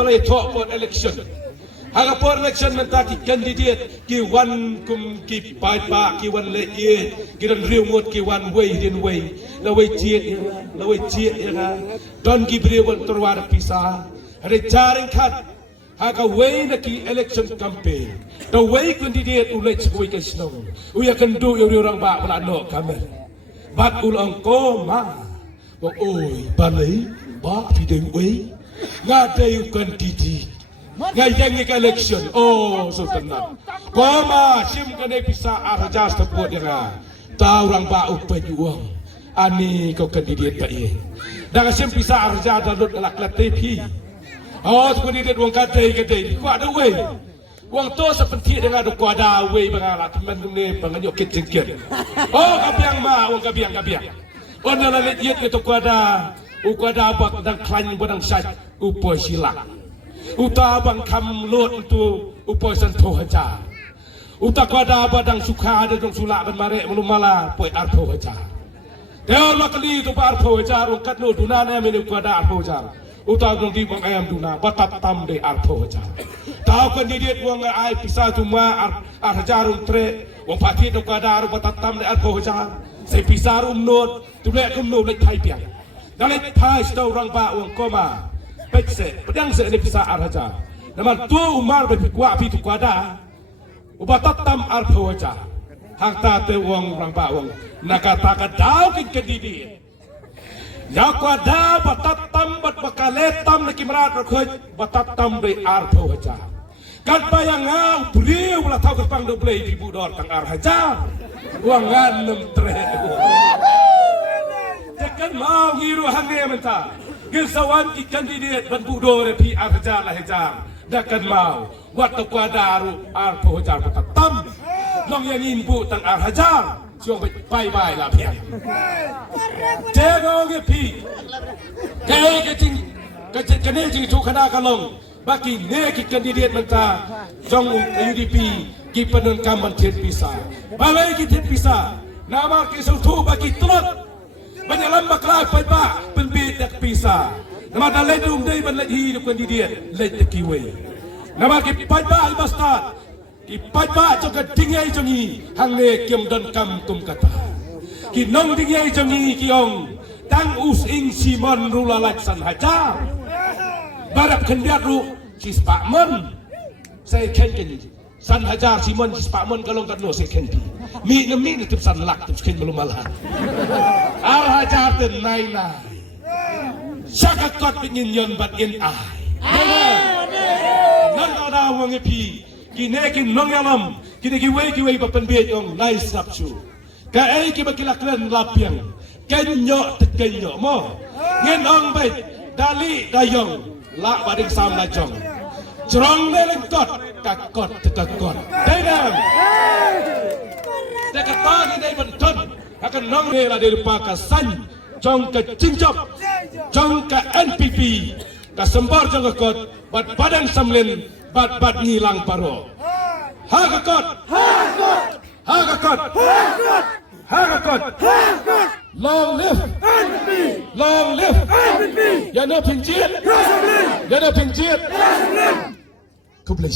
Malay talk about election. Hagapor election mentaki candidate ki wan kum ki pai pa ki wan le ye ki dan riu ngot ki wan way din way la way chiet era don ki brewan torwar pisa hare jaring khat haga way na ki election campaign the way candidate ulech boy ka snow uya kan do yo orang ba wala no kamer bat ulang ko ma bo oi balai ba fi de way nga day candidate ngay yang ni election so tenang koma sim kene bisa arjas teput ya ta orang ba upai uang ani ko kandidat ta ye dah sim bisa arja dalut lak tepi kandidat wong kadai ko ada we wong to seperti dengan do ko ada we bangala teman ne banganyo kecengkir kabiang ma wong kabiang ona la yet to ko ada bak dan klan bodang sai upo silak uta bang kam lot tu upoi santo haja uta kwada badang sukha ada dong sulak ban mare melumala poi artho haja deo makali tu par artho haja ro katno duna ne menu kwada artho haja uta dong di bang ayam duna batat tam de artho haja tau kandidat wong ai pisa tu ma haja rum tre wong pati tu kwada ro batat tam de artho haja sai pisa rum not tu le kum no le thai piang dalai thai sto rang ba wong koma pekse pedang se ni bisa arhaja naman tu umar be pikwa pi tu kwada ubatat tam artho aja hakta te wong rang pa wong nakata ka daw kin kedidi ya kwada batat tam bat bakale tam na kimrat khoj batat tam be artho aja kan bayang ngau beliau la tau pang do blei di budor kang arhaja wong nganem tre tekan mau ngiru hange menta Gesawan ki kandidat ban budo re pi arja la hejam dakan mau wat to kwadaru artho hajar patatam long yang inbu tang arhajar siong bai la pian tego ge pi ke jing ke ne jing tu khana kalong baki ne ki kandidat menta jong UDP ki penun kaman thet pisa balai ki thet pisa nama ki sultu baki tulot banyalam bakla pai ba penbit dak pisa nama dalai dum dei ban lagi du kandidat lej kiwe nama ki pai ba basta ki pai ba jong dingai jongi hang ne kem don kam kum kata ki nong dingai jongi ki ong tang us ing simon rula laksan haja barak kendiat ru si spakmon sai ken san hajar simon si spakmon kalong katno sai ken mi ni tip san lak tip ken belum malah al hajar ten nai saka kot pingin yon bat in ai nan da wong pi kine kin nong yalam kine ki we ba pen biet yong nai sapsu ka ai ki ba kilaklen lapiang kenyo te kenyo mo ngen ong bai dali dayong la bading sam la jong Cerong leleng kot kakot tekakot dedam dekata ni dai benton akan nong la de lupa ka san jong ka cingjop jong ka NPP ka sembar jong ka kot bat badang samlen bat ngilang paro ha kakot long live NPP long live NPP ya no pinjiet ya no pinjiet Kau boleh